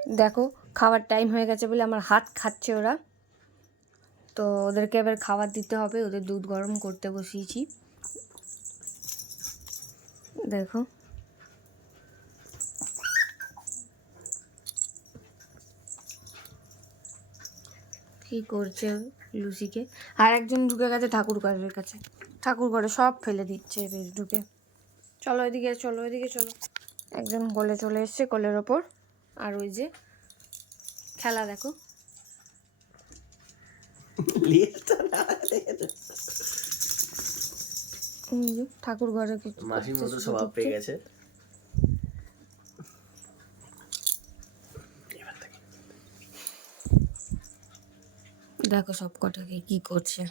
দেখো খাওয়ার টাইম হয়ে গেছে বলে আমার হাত খাচ্ছে ওরা, তো ওদেরকে এবার খাবার দিতে হবে। ওদের দুধ গরম করতে বসিয়েছি, দেখো। কী করছে লুসিকে। আর একজন ঢুকে গেছে ঠাকুর ঘরের কাছে, ঠাকুর ঘরে সব ফেলে দিচ্ছে বেশ ঢুকে। চলো এদিকে, চলো এদিকে, চলো। একজন কোলে চলে এসছে, কোলের ওপর। আর ওই যে খেলা দেখো, ঠাকুর ঘরে মাসির মতো স্বভাব পেয়ে গেছে। দেখো সব কটাকে কি করছে।